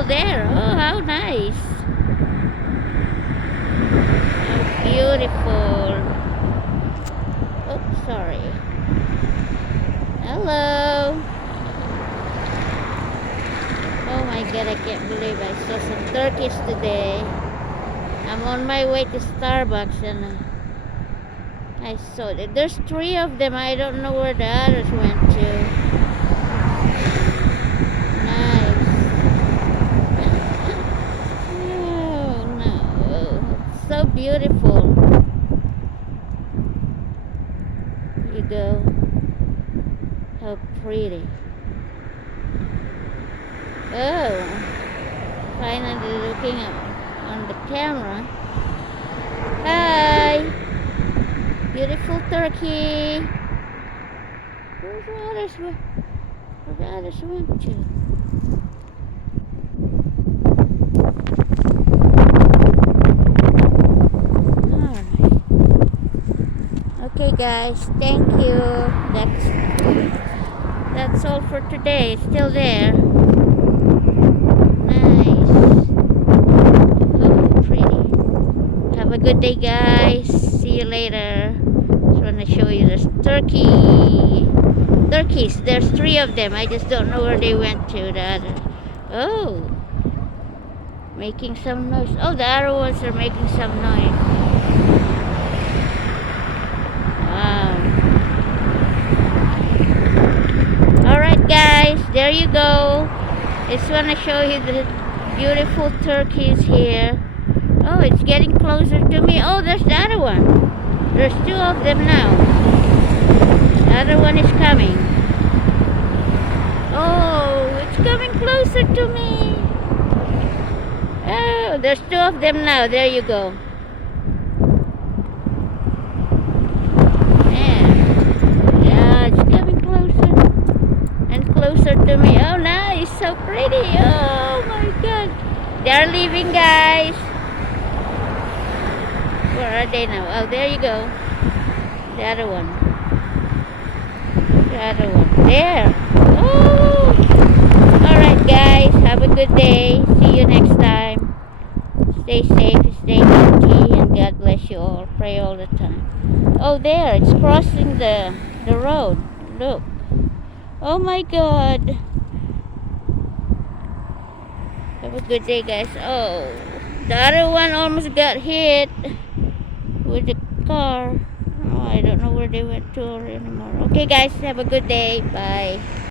still there. Oh, how nice. How beautiful. Oops, sorry. Hello. Oh my god, I can't believe I saw some turkeys today. I'm on my way to Starbucks and I saw it. There's 3 of them. I don't know where the others went to. Nice. Oh no. It's so beautiful. Here you go. How pretty. Oh. Finally looking on the camera. Hi. Beautiful turkey. Where's the others? Where the others went to? Alright. Okay guys, thank you. That's all for today. It's still there. Nice. Oh, pretty. Have a good day guys. See you later. Just want to show you this turkeys. There's 3 of them. I just don't know where they went to. The other. Oh, making some noise. Oh, the other ones are making some noise. Wow. Alright guys, there you go. Just want to show you the beautiful turkeys here. Oh, it's getting closer to me. Oh, there's the other one. There's 2 of them now. The other one is coming. Oh, it's coming closer to me. Oh, there's 2 of them now. There you go. Yeah, it's coming closer and closer to me. Oh, nice. So pretty. Oh, my God. They're leaving, guys. Where are they now? Oh, there you go. The other one. The other one. There. Oh. Alright guys. Have a good day. See you next time. Stay safe. Stay healthy. And God bless you all. Pray all the time. Oh, there. It's crossing the road. Look. Oh my God. Have a good day guys. Oh. The other one almost got hit with the car. Oh, I don't know where they went to anymore. Okay guys, have a good day. Bye.